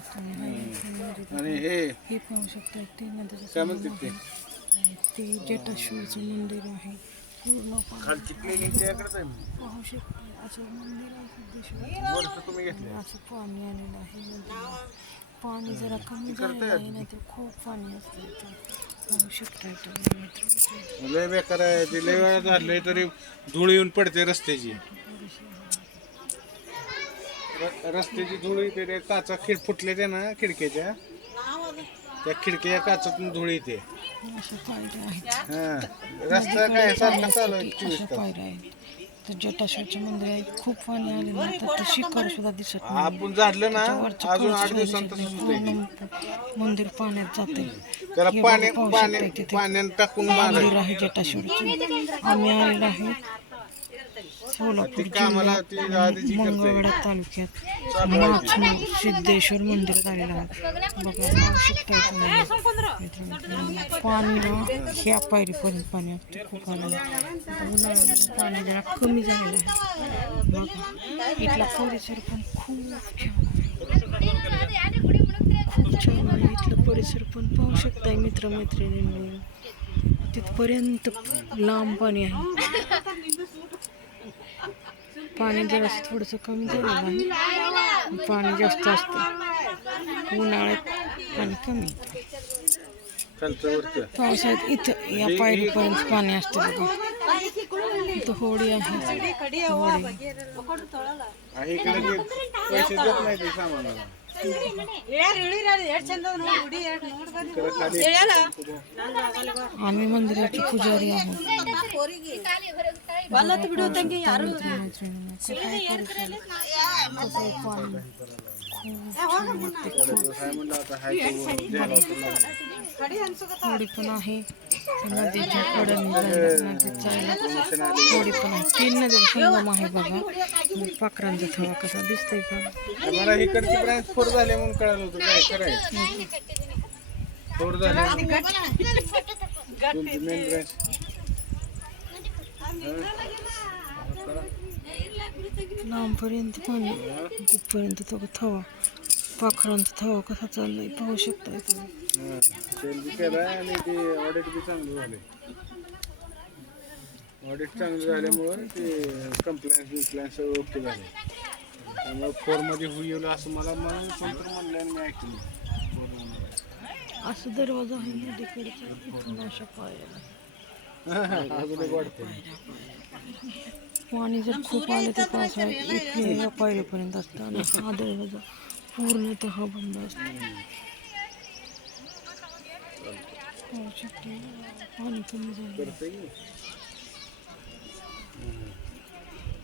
आणि हे हे पाहू शकता ते काय म्हणतात ते? ते मंदिर आहे. पूर्ण पाहू शकता. असं मंदिर आहे सिद्धेश्वर. असं पाणी आलेलं आहे. पाणी जरा कमी झालेलं आहे ना ते खूप पाणी असतं इथं. पाहू शकता तुम्ही मित्र लय बेकार आहे. ते लय वेळा झालंय तरी धूळ येऊन पडते रस्त्याची. र- रस्त्याची धूळ येते ते काचा खिड फुटले ते ना खिडक्याच्या. त्या खिडक्या काचातून धूळ येते. अशा पायऱ्या आहेत. हा. रस्ता काय सारखा चालू आहे चोवीस अशा तास पायऱ्या आहेत. तर जटाश्वरचं मंदिर आहे खूप पाणी तर ते शिखर सुद्धा दिसत नाही. आपण झाडलं ना वरचं अजून आठ सुद्धा दिवसांत दिसत तसंच नाही. पूर्ण मंदिर पाण्यात जाते त्याला पाणी पाणी. पाण्यात टाकून मंदिर मारायचं आहे जटाश्वरचं आम्ही आलेलो आहे. सोलापूर ती कामाला जिल्ह्यात ती आधीची करते मंगळवेढा तालुक्यात नाचणं सिद्धेश्वर मंदिरात आलेलं आहे बघा पाहू शकता. पाणी ह्या पायरीपर्यंत पाणी असते खूप उन्हाळ्यामध्ये पाणी जरा कमी झालेलं आहे. बघा इथला परिसर पण खूप छान खूप छान आहे. इथलं परिसर पण पाहू शकताय मित्रमैत्रिणींनी. तिथपर्यंत लांब पाणी आहे. पाणी जरासं थोडंसं कमी झालेलं आहे पाणी जास्त असतं. उन्हाळ्यात पाणी कमी पावसाळ्यात इथं या पायरीपर्यंत पाणी असतं बघा. इथं होडी आहे. होडी. आहे इकडे जे पैसे देत नाही ते सामानाला इकडे नदीच्या जायला नदीत जायला होडी पण आहे. तीन नदी संगम आहे बघा. पाखरांचा थवा कसा दिसतोय का? मला इकडची ब्रांच फोर झाले म्हणून कळालं होतं. काय करायचं फोर झाले. मेन ब्रांच लांबपर्यंत पाणी तिथपर्यंत तो थवा. पाखरांचा थवा कसा चाललाय पाहू शकताय तुम्ही. सेल बी केला आणि ते ऑडिट बी चांगलं झाले ऑडिट चांगलं झाल्यामुळं ते कंप्लायन्स बिम्प्लायन्स सगळं ओके झाले. त्यामुळे फोरमध्ये होईल असं मला म्हणून कोणतं म्हणलं आणि मी ऐकलं. असं दरवाजा आहे नदीकडचा इथून अशा पायाला. अजून एक वाटतं पाणी जर खूप आलं तर पावसाळ्यात पायरीपर्यंत असतं आणि हा दरवाजा. पूर्णतः बंद असतो?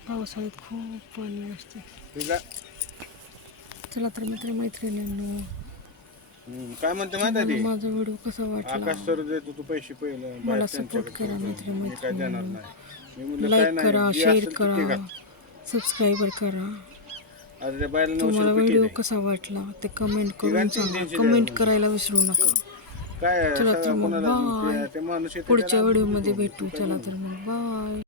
पावसाळ्यात खूप पाणी असते चला तर मित्र मैत्रिणींनो हम्म, काय म्हणते माहिती? माझा व्हिडिओ कसा वाटला आकाश सर देतो तू पैसे पहिलं मला सपोर्ट करा. मित्र मी काय देणार मैत्रिणींनो नाही मी म्हणलं काय लाईक करा शेअर करा. सबस्क्राईबर करा आता त्या बायला नऊशे तुम्हाला रुपये व्हिडिओ केले. कसा वाटला ते कमेंट करून तिघांचे सांगा तीनशे कमेंट. करायला विसरू नका काय चला तर मग कोणाला बाय. ते- ते माणूस येतं पुढच्या त्याला- व्हिडिओमध्ये भेटू चला तर मग बाय